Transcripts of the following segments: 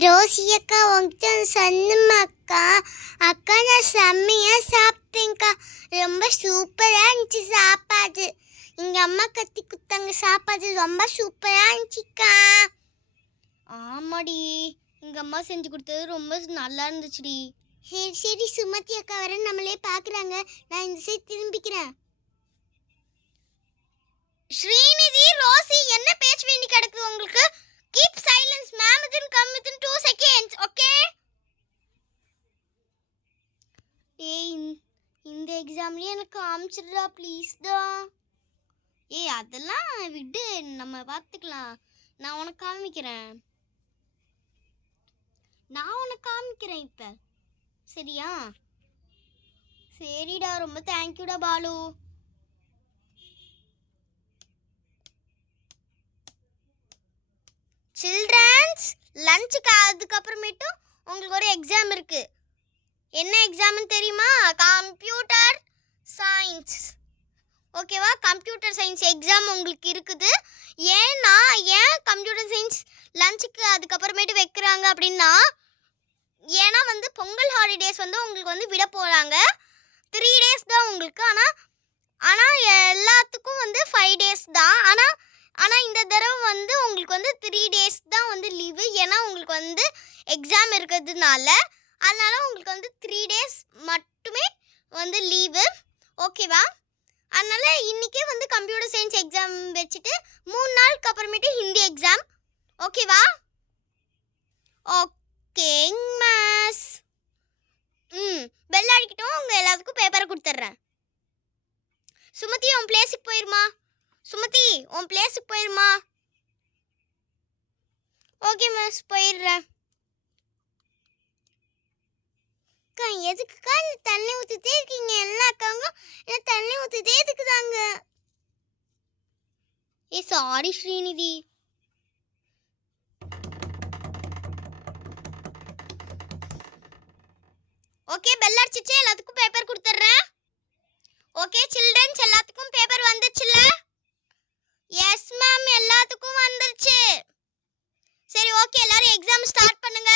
Rousey அக்கா உங்ககிட்ட சொன்னமா அக்கா. அக்கா நான் செம்மையா சாப்பிட்டேங்க்கா. ரொம்ப சூப்பராக இருந்துச்சு சாப்பாடு. எங்கள் அம்மா கத்தி கொடுத்தாங்க சாப்பாடு ரொம்ப சூப்பராக இருந்துச்சுக்கா. ஆமாடி, எங்கள் அம்மா செஞ்சு கொடுத்தது ரொம்ப நல்லா இருந்துச்சுடி. சரி சரி சுமதி அக்கா வர நம்மளே பார்க்குறாங்க. நான் இந்த சைடு திரும்பிக்கிறேன். ஸ்ரீநிதி, ரோசி, என்ன பேச வேண்டி கிடக்குது உங்களுக்கு? Keep silence, ma'am will come within 2 seconds, okay? ஏய் இந்த எக்ஸாம்லயே எனக்கு காமிச்சிடுறா ப்ளீஸ்டா. ஏய் அதெல்லாம் விடு, நம்ம பார்த்துக்கலாம். நான் உனக்கு காமிக்கிறேன் இப்போ. சரியா? சரிடா, ரொம்ப தேங்க்யூடா பாலு. சில்ட்ரன்ஸ், லஞ்சுக்கு அதுக்கப்புறமேட்டும் உங்களுக்கு ஒரு எக்ஸாம் இருக்குது. என்ன எக்ஸாம்னு தெரியுமா? Computer science. ஓகேவா? கம்ப்யூட்டர் சயின்ஸ் எக்ஸாம் உங்களுக்கு இருக்குது. ஏன் கம்ப்யூட்டர் சயின்ஸ் லஞ்சுக்கு அதுக்கப்புறமேட்டு வைக்கிறாங்க அப்படின்னா, ஏன்னா பொங்கல் ஹாலிடேஸ் உங்களுக்கு விட போகிறாங்க. 3 days தான் உங்களுக்கு. ஆனால் எல்லாத்துக்கும் 5 days தான். ஆனால் இந்த தடவை உங்களுக்கு 3 days தான் லீவு. ஏன்னா உங்களுக்கு எக்ஸாம் இருக்கிறதுனால. அதனால உங்களுக்கு 3 days மட்டுமே லீவு. ஓகேவா? அதனால இன்னைக்கே கம்ப்யூட்டர் சயின்ஸ் எக்ஸாம் வச்சுட்டு 3 நாளுக்கு அப்புறமேட்டு ஹிந்தி எக்ஸாம். ஓகேவா? ஓகேங்க மிஸ். பெல் அடிக்கட்டும், உங்கள் எல்லாத்துக்கும் பேப்பரை கொடுத்துட்றேன். சுமதி உன் பிளேஸுக்கு போயிருமா? ஓகே மிஸ், போயிடுறேன். அக்கா எதுக்குக்கா இந்த தண்ணி ஊற்றிட்டே இருக்கீங்க? எல்லா அக்காவும் என்ன தண்ணி ஊற்றிட்டே இருக்குதாங்க. சாரி ஸ்ரீநிதி. ஓகே, பெல் அடிச்சிச்சு, எல்லாத்துக்கும் பேப்பர் கொடுத்துட்றேன். ஓகே சில்ட்ரன்ஸ், எல்லாத்துக்கும் பேப்பர் வந்துச்சுல்ல? எஸ் மேம், எல்லாத்துக்கும் வந்துருச்சு. சரி ஓகே, எல்லாரும் எக்ஸாம் ஸ்டார்ட் பண்ணுங்க.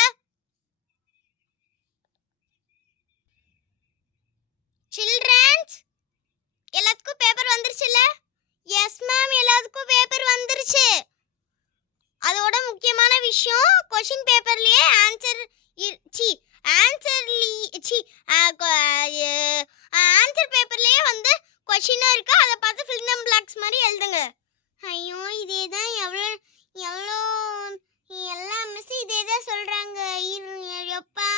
சில்ட்ரன்ஸ், எல்லாத்துக்கும் பேப்பர் வந்துருச்சுல்ல? எஸ் மேம், எல்லாத்துக்கும் பேப்பர் வந்துருச்சு. அதோட முக்கியமான விஷயம், கொஸ்டின் பேப்பர்லயே ஆன்சர் பேப்பர்லயே கொஸ்டினும் இருக்கு. அதை பார்த்து ஃபில் இன் பிளாக்ஸ் மாதிரி எழுதுங்க. ஐயோ, இதே தான் எவ்வளோ எல்லா மிஸ் இதே தான் சொல்கிறாங்க. எப்பா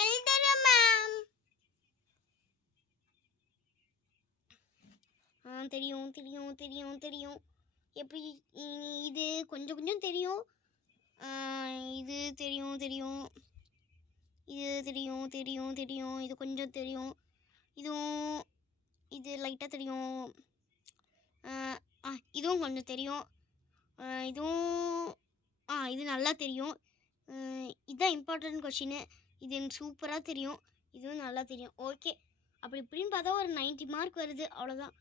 எழுதுறேன் மேம். தெரியும். எப்படி இது கொஞ்சம் தெரியும். இது தெரியும். இது கொஞ்சம் தெரியும். இது லைட்டாக தெரியும். இதுவும் கொஞ்சம் தெரியும். இது நல்லா தெரியும். இதுதான் இம்பார்ட்டன்ட் கொஷின். இது எனக்கு சூப்பராக தெரியும். இதுவும் நல்லா தெரியும். ஓகே, அப்படி இப்படின்னு பார்த்தா ஒரு 90 மார்க் வருது, அவ்வளோதான்.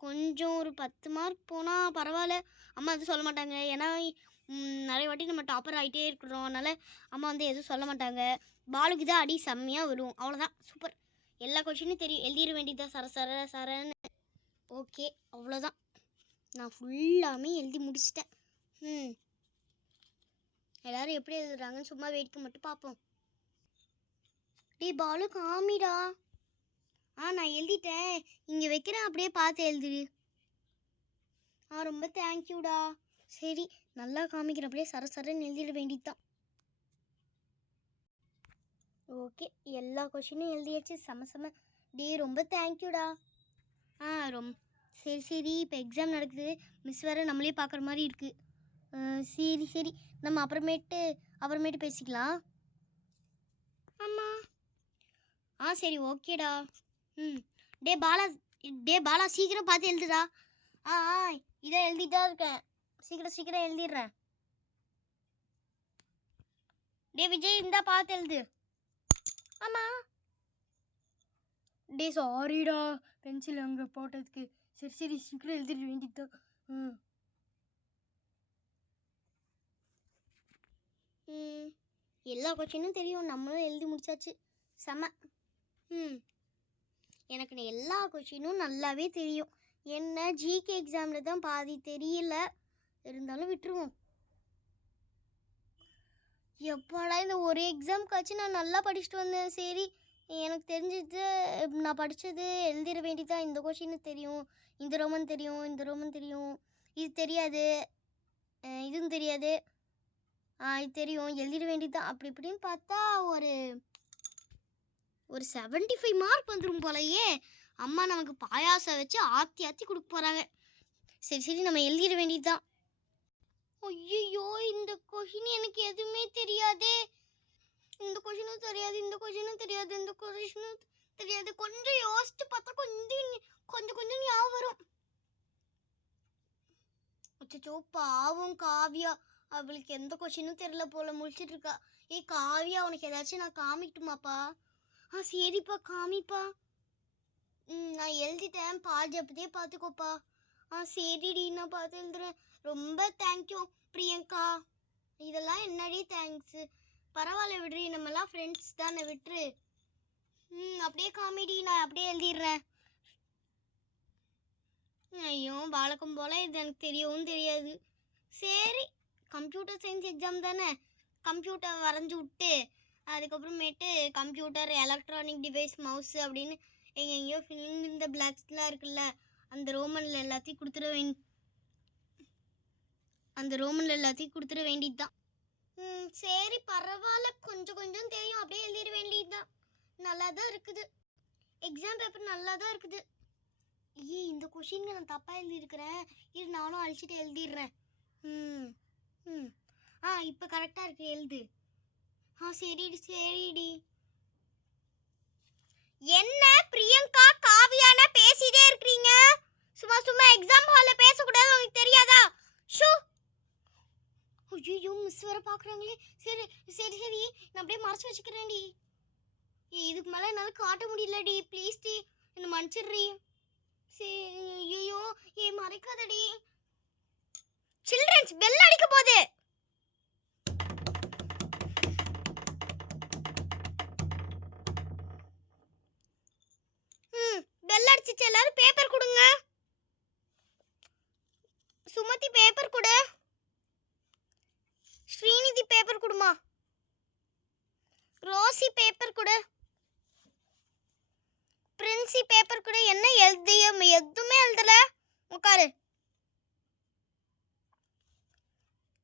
கொஞ்சம் ஒரு 10 மார்க் போனால் பரவாயில்ல. அம்மா எதுவும் சொல்ல மாட்டாங்க. ஏன்னா நிறைய வாட்டி நம்ம டாப்பர் ஆகிட்டே இருக்கிறோம். அதனால் அம்மா எதுவும் சொல்ல மாட்டாங்க. பாலுக்கு தான் அடி செம்மையாக வரும். அவ்வளோதான், சூப்பர். எல்லா கொஷினும் தெரியும், எழுதிட வேண்டியதான் சரன்னு. ஓகே, அவ்வளோதான். நான் ஃபுல்லாமே எழுதி முடிச்சிட்டேன். எல்லோரும் எப்படி எழுதுறாங்கன்னு சும்மா வேடிக்கை மட்டும் பார்ப்போம். டேய் பாலு, காமிடா. நான் எழுதிட்டேன், இங்கே வைக்கிறேன், அப்படியே பார்த்து எழுதுடு. ரொம்ப தேங்க்யூடா. சரி, நல்லா காமிக்கிறேன், அப்படியே சரன்னு எழுதிட வேண்டியதுதான். ஓகே, எல்லா கொஷினும் எழுதியாச்சு. செம. டே ரொம்ப தேங்க்யூடா. சரி, இப்போ எக்ஸாம் நடக்குது. மிஸ் வேறு நம்மளே பார்க்குற மாதிரி இருக்குது. சரி, நம்ம அப்புறமேட்டு பேசிக்கலாம். ஆமாம். சரி ஓகேடா. டே பாலா சீக்கிரம் பார்த்து எழுதுடா. இதை எழுதிட்டு தான் இருக்கேன். சீக்கிரம் எழுதிடுறேன். டே விஜய், இந்தா பார்த்து எழுது. ஆமாம். டே சாரிடா, பென்சில் அங்கே போட்டதுக்கு. சரி சீக்கிரம் எழுதிட வேண்டியதுதான். எல்லா கொஷினும் தெரியும், நம்மளும் எழுதி முடிச்சாச்சு. செம. எனக்கு எல்லா கொஷினும் நல்லாவே தெரியும். என்ன ஜிகே எக்ஸாமில் தான் பாதி தெரியல, இருந்தாலும் விட்டுருவோம். எப்பாடா இந்த ஒரு எக்ஸாம்க்காச்சும் நான் நல்லா படிச்சுட்டு வந்தேன். சரி, எனக்கு தெரிஞ்சது நான் படித்தது எழுதிட வேண்டியதான். இந்த கொஷின் தெரியும், இந்த ரோமன் தெரியும், இந்த ரோமன் தெரியும், இது தெரியாது, இதுவும் தெரியாது, இது தெரியும், எழுதிட வேண்டியதான். அப்படி இப்படின்னு பார்த்தா ஒரு 75 மார்க் வந்துடும் போலயே. அம்மா நமக்கு பாயாசம் வச்சு ஆற்றி ஆற்றி கொடுக்க போகிறாங்க. சரி நம்ம எழுதிட வேண்டியதுதான். ஐயோ, இந்த கொஷின் எனக்கு எதுவுமே தெரியாதே. இந்த கொஷினும் தெரியாது, இந்த கொஷினும் தெரியாது, இந்த கொஷினும் தெரியாது. கொஞ்சம் யோசிச்சு பார்த்தா கொஞ்சம் ஞாபகம் வரும். அச்சோ, பாவம் காவியா, அவளுக்கு எந்த கொஷினும் தெரியல போல, முழிச்சிட்டு இருக்கா. காவியா, உனக்கு ஏதாச்சும் நான் காமிக்கட்டுமாப்பா? சரிப்பா, காமிப்பா. நான் எழுதிட்டேன், பாதி அப்படியே பார்த்துக்கோப்பா. சரிடி, நான் பார்த்து எழுதுறேன். ரொம்ப தேங்க்யூ பிரியங்கா. இதெல்லாம் என்னடி தேங்க்ஸு? பரவாயில்ல விடுறி, நம்மலாம் ஃப்ரெண்ட்ஸ் தானே, விட்டுரு. அப்படியே காமிடி, நான் அப்படியே எழுதிடுறேன். ஐயோ, வழக்கம் போல் இது எனக்கு தெரியவும் தெரியாது. சரி, கம்ப்யூட்டர் சயின்ஸ் எக்ஸாம் தானே, கம்ப்யூட்டர் வரைஞ்சி விட்டு அதுக்கப்புறமேட்டு கம்ப்யூட்டர், எலக்ட்ரானிக் டிவைஸ், மவுஸு அப்படின்னு எங்கெங்கேயோ ஃபிலிம் இந்த பிளாக்ஸ்லாம் இருக்குல்ல, அந்த ரோமனில் எல்லாத்தையும் கொடுத்துட வேண்டியது தான். சரி, பரவாயில்ல, கொஞ்சம் தெரியும், அப்படியே எழுதிட வேண்டியது தான். நல்லா தான் இருக்குது, எக்ஸாம் பேப்பர் நல்லா தான் இருக்குது. இந்த கொஷின்க நான் தப்பாக எழுதியிருக்கிறேன், இது நானும் அழிச்சிட்டு எழுதிடுறேன். இப்போ கரெக்டாக இருக்கு, எழுது. சரிடி. என்ன பிரியங்கா, காவியானா பேசிட்டே இருக்கீங்க? சும்மா எக்ஸாம் ஹாலில் பேசக்கூடாது, உங்களுக்கு தெரியாதா? ஐயோ, மிஸ் வர பார்க்குறாங்களே. சரி, நான் அப்படியே மறைச்சு வச்சுக்கிறேன்டி. இதுக்கு மேலே என்னால் காட்ட முடியலடி, ப்ளீஸ் டி, என்னை மன்னிச்சிடுறி. சரி, ஐயோ, மறைக்காதடி. சில்ட்ரன்ஸ், பெல் அடிக்க போகுது. பெல் அடிச்சிச்சு, எல்லாரும் பேப்பர் கொடுங்க. சுமதி பேப்பர் கொடு. ஸ்ரீநிதி பேப்பர் கொடுமா. ரோசி பேப்பர் கொடு. பிரின்சி பேப்பர் கொடு. என்ன எதுவுமே எழுதல, உட்காரு.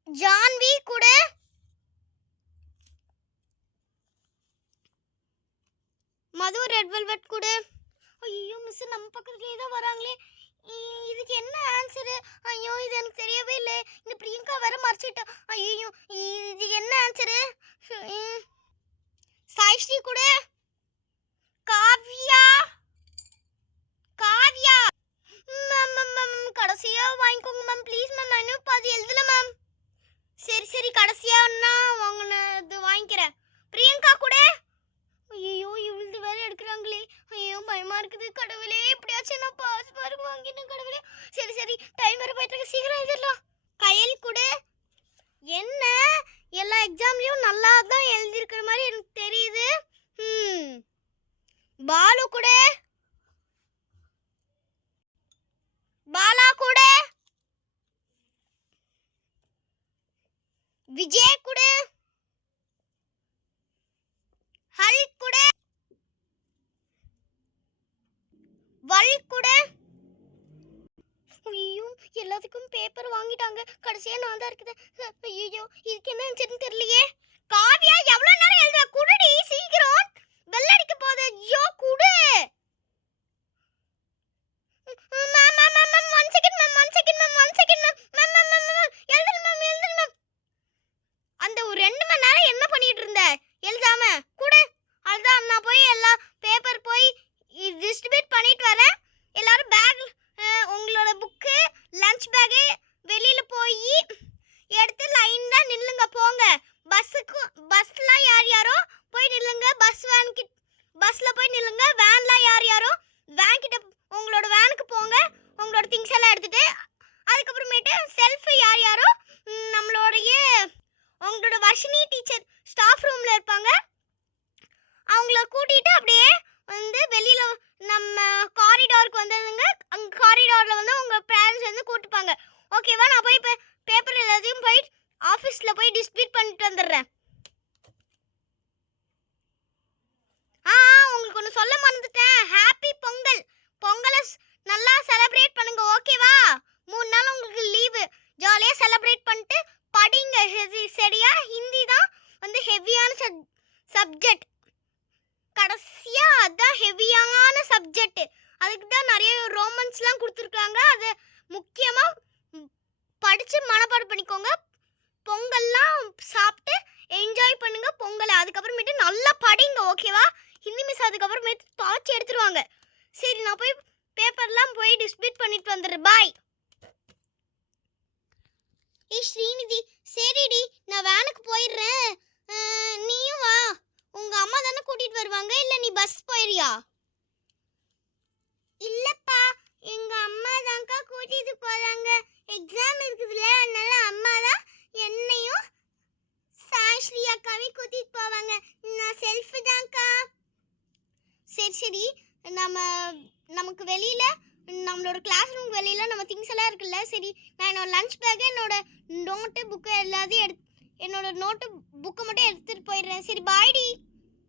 ஜான்வி கொடு. மது ரெட் வெல்வெட் கொடு. ஐயோ, மிஸ் நம்ம பக்கத்துலேயே தான் வராங்களே, இதுக்கு என்ன ஆன்சரு? ஐயோ, இது எனக்கு தெரியவே இல்லை. இந்த பிரியங்கா வேற மறைச்சிட்டா. ஐயோ, இது என்ன ஆன்சரு? சாய்ஸ்ரீ கூட. காவ்யா மேம், கடைசியா வாங்கிக்கோங்க மேம், ப்ளீஸ் மேம். நான் இன்னும் பாதி எழுதல மேம். சரி, கடைசியா வாங்கினது வாங்கிக்கிறேன். பிரியங்கா கூட. ஐயோ, இவ்வளவு வேலை எடுக்கிறாங்களே. ஐயோ, பயமா இருக்குது. கடவுளே, எப்படியாச்சும் நான் பாஸ் மார்க் வாங்கிட்டேன் கடவுளே. சரி, டைம் வர போயிட்டு சீக்கிரம் எழுதிடலாம். கயல் கூட. என்ன, எல்லா எக்ஸாம்லயும் நல்லா தான் எழுதியிருக்கிற மாதிரி எனக்கு தெரியுது. பாலா கூட. விஜய் கூட. ஹல் கூட. வல் கூட. ஐயோ, எல்லாத்துக்கும் பேப்பர் வாங்கிட்டாங்க, கடைசியா நான் தான் இருக்குது. ஐயோ, இதுக்கு என்ன ஆன்சர்னு தெரியலையே. காவியா, எவ்வளவு நேரம் எழுதுற? குடுடி, சீக்கிரம், பெல் அடிக்க போகுது. ஐயோ, குடு. Ma'am, 1 second ma'am, 1 second ma'am, 1 second ma'am. எழுதுறேன் மேம். அந்த ஒரு 2 மணி நேரம் என்ன பண்ணிட்டு இருந்த எழுதாம? குடு. அதுதான் நான் போய் எல்லா பேப்பர் போய் டிஸ்ட்ரிபியூட் பண்ணிட்டு வரேன். எல்லாரும் பேக், உங்களோட புக்கு, லஞ்ச் பேக்கு வெளியில போய் எடுத்து லைனா நில்லுங்க, போங்க. பஸ்லாம் யாரோ போய் நில்லுங்க. பஸ்ல போய் நில்லுங்க. வேன்லாம் யாரோ வேன் கிட்ட, உங்களோட வேனுக்கு போங்க. உங்களோட திங்ஸ் எல்லாம் எடுத்துட்டு அதுக்கப்புறமேட்டு செல்ஃப் யாரோ உங்களோட வர்ஷினி டீச்சர் ஸ்டாஃப் ரூமில் இருப்பாங்க. அவங்கள கூட்டிகிட்டு அப்படியே வந்து வெளியில் நம்ம காரிடாருக்கு வந்ததுங்க. அங்கே காரிடாரில் வந்து உங்கள் பேரண்ட்ஸ் வந்து கூப்பிட்டுப்பாங்க. ஓகேவா? நான் போய் இப்போ பேப்பர் எல்லாத்தையும் போய் ஆஃபீஸில் போய் டிஸ்ட்ரிபியூட் பண்ணிட்டு வந்துடுறேன். உங்களுக்கு ஒன்று சொல்ல மறந்துட்டேன். ஹாப்பி பொங்கல். பொங்கலை நல்லா செலிப்ரேட் பண்ணுங்க. ஓகேவா? 3 நாள் உங்களுக்கு லீவு. ஜாலியாக செலிப்ரேட் பண்ணிட்டு படிங்க. சரியா? ஹிந்தி தான் வந்து ஹெவியான சப்ஜெக்ட். கடைசியாக அதுதான் ஹெவியான சப்ஜெக்ட். அதுக்கு தான் நிறைய ரோமன்ஸ்லாம் கொடுத்துருக்காங்க. அதை முக்கியமாக படித்து மனப்பாடம் பண்ணிக்கோங்க. பொங்கல்லாம் சாப்பிட்டு என்ஜாய் பண்ணுங்க பொங்கலை. அதுக்கப்புறமேட்டு நல்லா படிங்க. ஓகேவா? ஹிந்தி மிஸ் அதுக்கப்புறமேட்டு தொலைச்சி எடுத்துருவாங்க. சரி, நான் போய் பேப்பர்லாம் போய் டிஸ்ட்ரிபியூட் பண்ணிட்டு வந்துடுறேன். பாய். ஸ்ரீநிதி, சரிடி, நான் வேனுக்கு போயிடுறேன். நீயும் வா. உங்கள் அம்மா தானே கூட்டிகிட்டு வருவாங்க, இல்லை நீ பஸ் போயிடுறியா? இல்லப்பா, எங்க அம்மா தான்க்கா கூட்டிட்டு போறாங்க. எக்ஸாம் இருக்குதுல, அதனால அம்மா தான் என்னையும் சாஸ்ரீ அக்காவையும் கூட்டிட்டு போவாங்க. நான் செல்ஃப் தான்க்கா. சரி, நமக்கு வெளியில் நம்மளோட கிளாஸ் ரூம் வெளியில் நம்ம திங்ஸ் எல்லாம் இருக்குல்ல. சரி, நான் என்னோட லஞ்ச் பேக்கு, என்னோட நோட்டு புக்கு எல்லாத்தையும் என்னோட நோட்டு புக்கை மட்டும் எடுத்துகிட்டு போயிடுறேன். சரி, பாய்டி.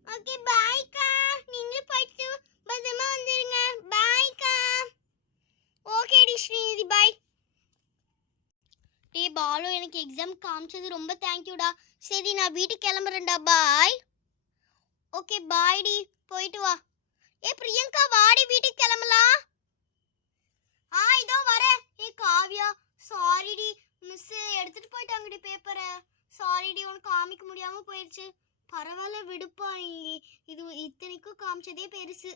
ஓகே, பாய்க்கா. நீங்களும் போயிட்டு பத்திரமா வந்துடுங்க. பாய்க்கா. ஓகேடி ஸ்ரீநிதி, பாய். டே பாலு, எனக்கு எக்ஸாம் காமிச்சது ரொம்ப தேங்க்யூடா. சரி, நான் வீட்டுக்கு கிளம்புறேன்டா. பாய். ஓகே, பாய்டி. போயிட்டு வா. பிரியங்கா, வாடி, வீட்டுக்கு கிளம்பலாம். இதோ வரேன். காவியா, சாரிடி, மிஸ் எடுத்துட்டு போயிட்டாங்கடி பேப்பரை. சாரிடி, உனக்கு காமிக்க முடியாம போயிடுச்சு. பரவாயில்ல, விடுப்பா. இது இத்தனைக்கும் காமிச்சதே பெருசு.